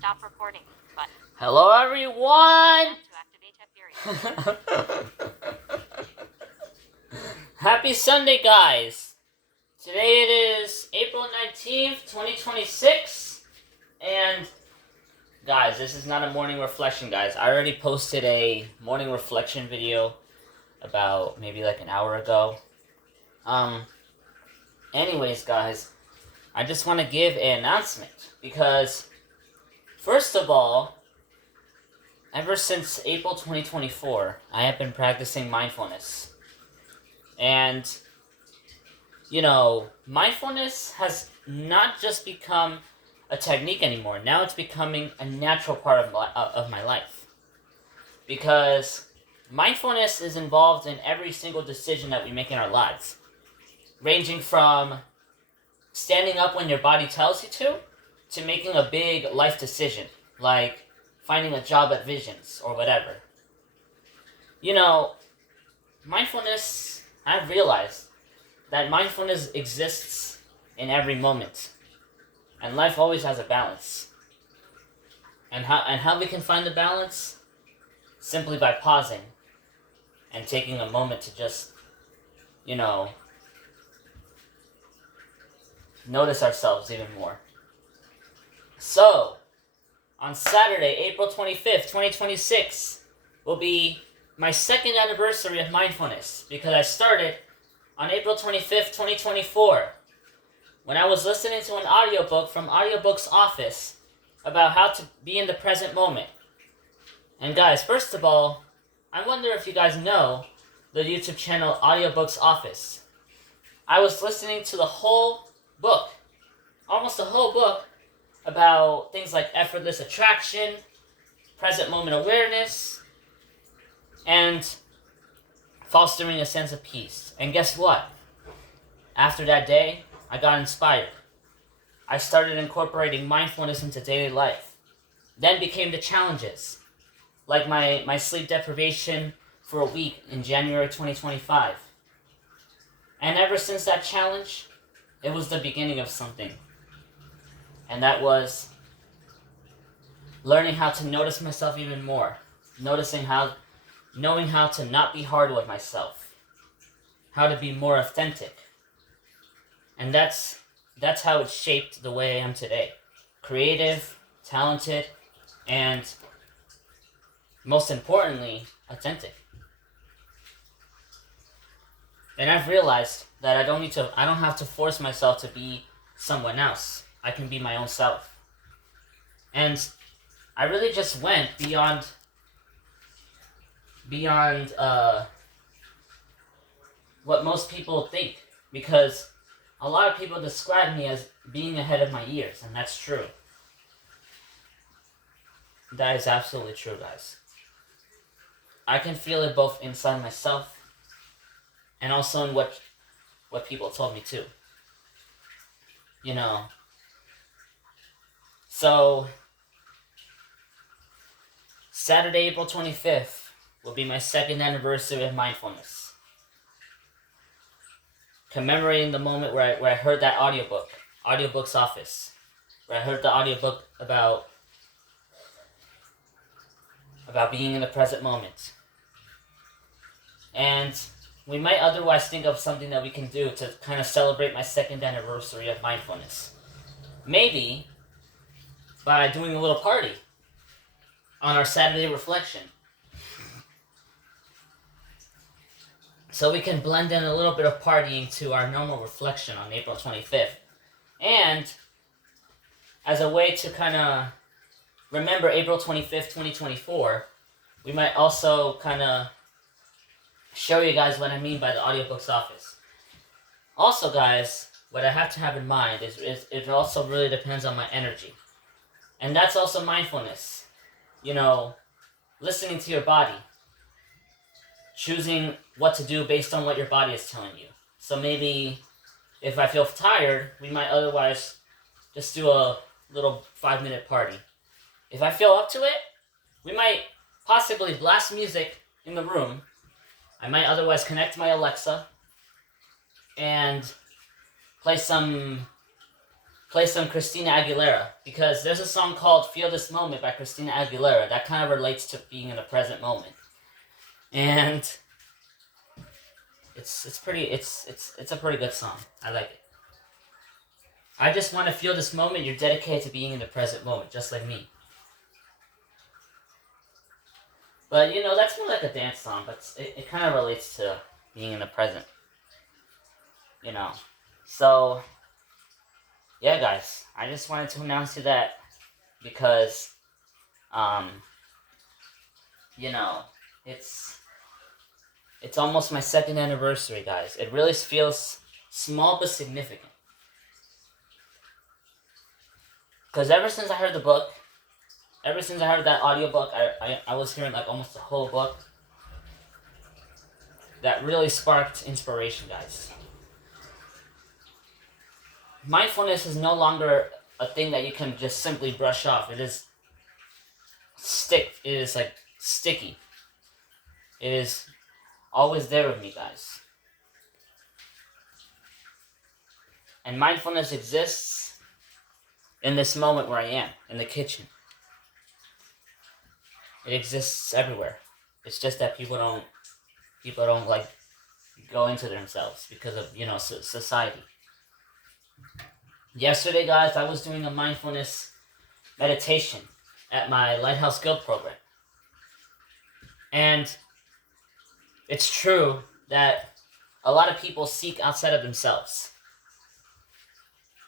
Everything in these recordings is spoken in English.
Stop recording button. Hello, everyone! To activate Happy Sunday, guys! Today it is April 19th, 2026. And, guys, this is not a morning reflection, guys. I already posted a morning reflection video about maybe like an hour ago. Anyways, guys, I just want to give an announcement because, first of all, ever since April 2024, I have been practicing mindfulness. And, mindfulness has not just become a technique anymore. Now it's becoming a natural part of my life. Because mindfulness is involved in every single decision that we make in our lives. Ranging from standing up when your body tells you to making a big life decision, like finding a job at Visions or whatever. Mindfulness, I've realized that mindfulness exists in every moment. And life always has a balance. And how we can find the balance? Simply by pausing and taking a moment to just, notice ourselves even more. So, on Saturday, April 25th, 2026, will be my second anniversary of mindfulness because I started on April 25th, 2024 when I was listening to an audiobook from Audiobooks Office about how to be in the present moment. And guys, first of all, I wonder if you guys know the YouTube channel Audiobooks Office. I was listening to the whole book, almost the whole book, about things like effortless attraction, present moment awareness, and fostering a sense of peace. And guess what? After that day, I got inspired. I started incorporating mindfulness into daily life. Then became the challenges, like my sleep deprivation for a week in January 2025. And ever since that challenge, it was the beginning of something. And that was learning how to notice myself even more. Knowing how to not be hard with myself. How to be more authentic. And that's how it shaped the way I am today. Creative, talented, and most importantly, authentic. And I've realized that I don't have to force myself to be someone else. I can be my own self. And I really just went beyond what most people think, because a lot of people describe me as being ahead of my years, and that's true. That is absolutely true, guys. I can feel it both inside myself and also in what people told me too. So, Saturday, April 25th will be my second anniversary of mindfulness. Commemorating the moment where I heard that audiobook, Audiobooks Office, where I heard the audiobook about being in the present moment. And we might otherwise think of something that we can do to kind of celebrate my second anniversary of mindfulness. Maybe by doing a little party on our Saturday reflection. So we can blend in a little bit of partying to our normal reflection on April 25th. And as a way to kind of remember April 25th, 2024, we might also kind of show you guys what I mean by the Audiobooks Office. Also, guys, what I have to have in mind is it also really depends on my energy. And that's also mindfulness. Listening to your body. Choosing what to do based on what your body is telling you. So maybe if I feel tired, we might otherwise just do a little 5-minute party. If I feel up to it, we might possibly blast music in the room. I might otherwise connect my Alexa and play some play some Christina Aguilera, because there's a song called Feel This Moment by Christina Aguilera that kind of relates to being in the present moment. And it's a pretty good song. I like it. I just want to feel this moment. You're dedicated to being in the present moment, just like me. But, that's more like a dance song, but it kind of relates to being in the present. So, yeah, guys, I just wanted to announce you that because, it's almost my second anniversary, guys. It really feels small but significant. Because ever since I heard the book, ever since I heard that audiobook, I was hearing like almost the whole book. That really sparked inspiration, guys. Mindfulness is no longer a thing that you can just simply brush off. It is like sticky. It is always there with me, guys. And mindfulness exists in this moment where I am, in the kitchen. It exists everywhere. It's just that people don't like go into themselves because of, society. Yesterday, guys, I was doing a mindfulness meditation at my Lighthouse Guild program. And it's true that a lot of people seek outside of themselves.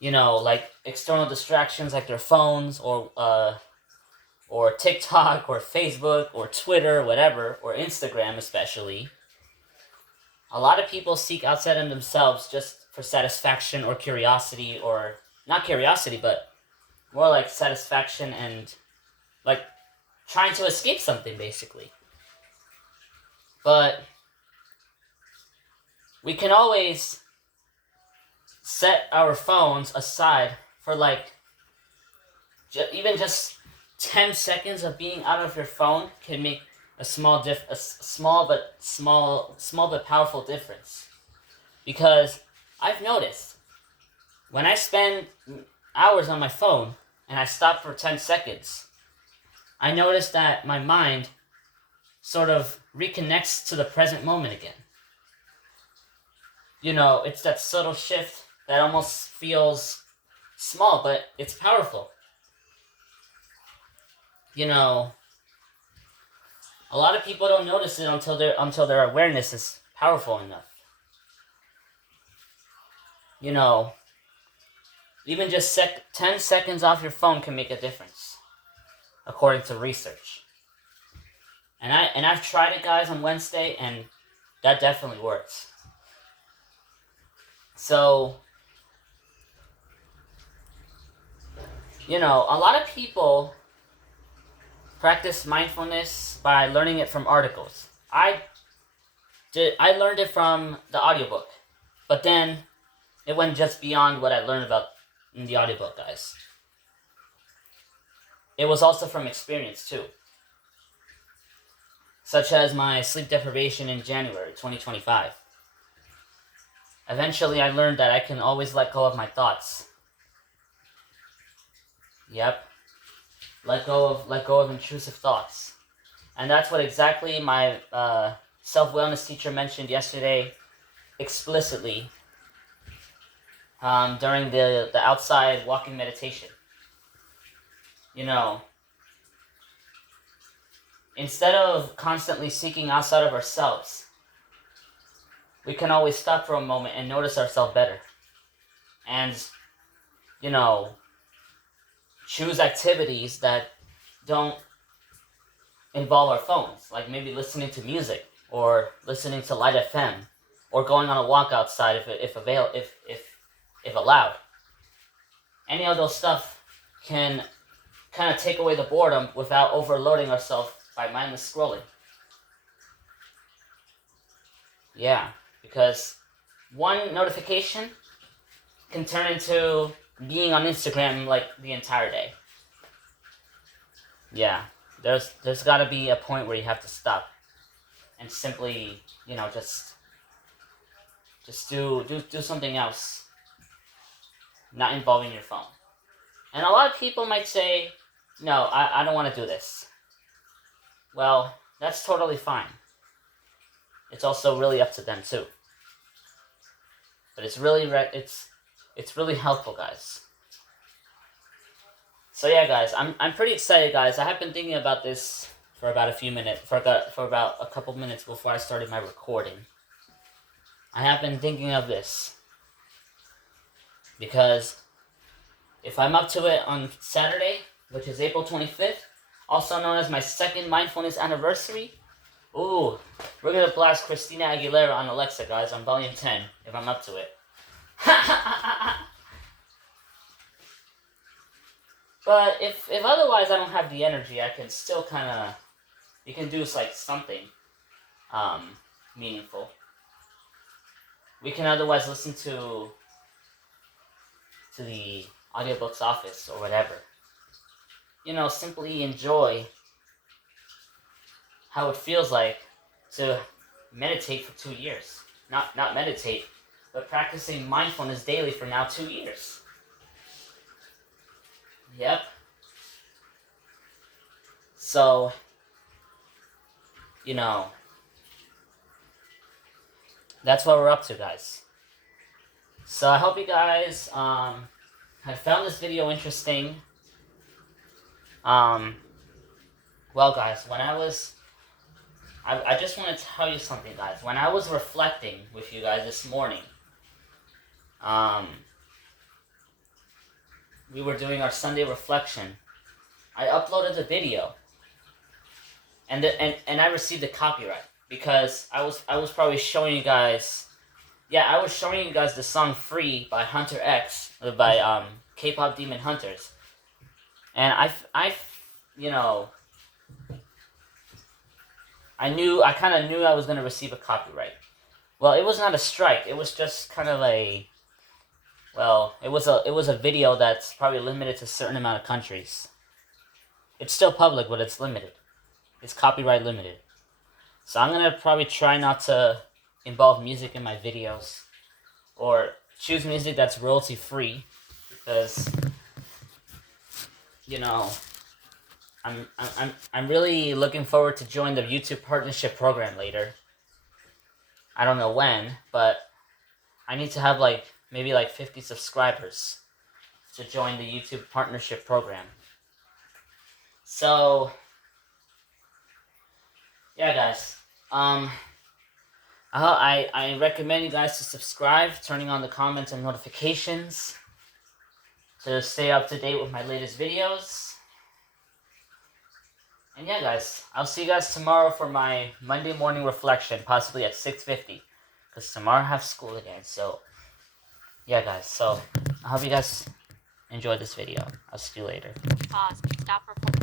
Like external distractions like their phones or TikTok or Facebook or Twitter, whatever, or Instagram especially. A lot of people seek outside of themselves just for satisfaction or curiosity, or not curiosity, but more like satisfaction and like trying to escape something, basically. But we can always set our phones aside for like even just 10 seconds of being out of your phone can make a small but powerful difference. Because I've noticed when I spend hours on my phone and I stop for 10 seconds, I notice that my mind sort of reconnects to the present moment again. It's that subtle shift that almost feels small, but it's powerful. A lot of people don't notice it until their awareness is powerful enough. Even just 10 seconds off your phone can make a difference, according to research. And I've tried it, guys, on Wednesday, and that definitely works. So, a lot of people practice mindfulness by learning it from articles. I learned it from the audiobook, but then it went just beyond what I learned about in the audiobook, guys. It was also from experience, too. Such as my sleep deprivation in January 2025. Eventually, I learned that I can always let go of my thoughts. Yep. Let go of intrusive thoughts. And that's what exactly my self-wellness teacher mentioned yesterday explicitly during the outside walking meditation. Instead of constantly seeking outside of ourselves, we can always stop for a moment and notice ourselves better. And, choose activities that don't involve our phones, like maybe listening to music or listening to Light FM or going on a walk outside if allowed. Any of those stuff can kind of take away the boredom without overloading ourselves by mindless scrolling. Yeah, because one notification can turn into being on Instagram like the entire day. Yeah, there's got to be a point where you have to stop and simply, just do something else. not involving your phone. And a lot of people might say, no, I don't want to do this. Well, that's totally fine. It's also really up to them too. But it's really it's really helpful, guys. So yeah, guys, I'm pretty excited, guys. I have been thinking about this for about a couple minutes before I started my recording. I have been thinking of this because if I'm up to it on Saturday, which is April 25th, also known as my second mindfulness anniversary, ooh, we're gonna blast Christina Aguilera on Alexa, guys, on volume 10, if I'm up to it. But if otherwise I don't have the energy, I can still kind of, you can do like something meaningful. We can otherwise listen to the audiobooks office or whatever. You know, simply enjoy how it feels like to meditate for 2 years. Not meditate, but practicing mindfulness daily for now 2 years. Yep. So, you know, that's what we're up to, guys. So I hope you guys have found this video interesting. Well, guys, when I just want to tell you something, guys. When I was reflecting with you guys this morning, we were doing our Sunday reflection. I uploaded the video, and I received a copyright because I was probably showing you guys. Yeah, I was showing you guys the song "Free" by Hunter X, by K-pop Demon Hunters, and I you know, I kind of knew I was gonna receive a copyright. Well, it was not a strike. It was just kind of a, well, it was a video that's probably limited to a certain amount of countries. It's still public, but it's limited. It's copyright limited. So I'm gonna probably try not to involve music in my videos, or choose music that's royalty free, because, you know, I'm really looking forward to join the YouTube partnership program later. I don't know when, but I need to have maybe 50 subscribers to join the YouTube partnership program. So yeah, guys. I recommend you guys to subscribe, turning on the comments and notifications to stay up to date with my latest videos. And yeah, guys, I'll see you guys tomorrow for my Monday morning reflection, possibly at 6:50, because tomorrow I have school again. So yeah, guys, so I hope you guys enjoyed this video. I'll see you later. Pause. Stop recording.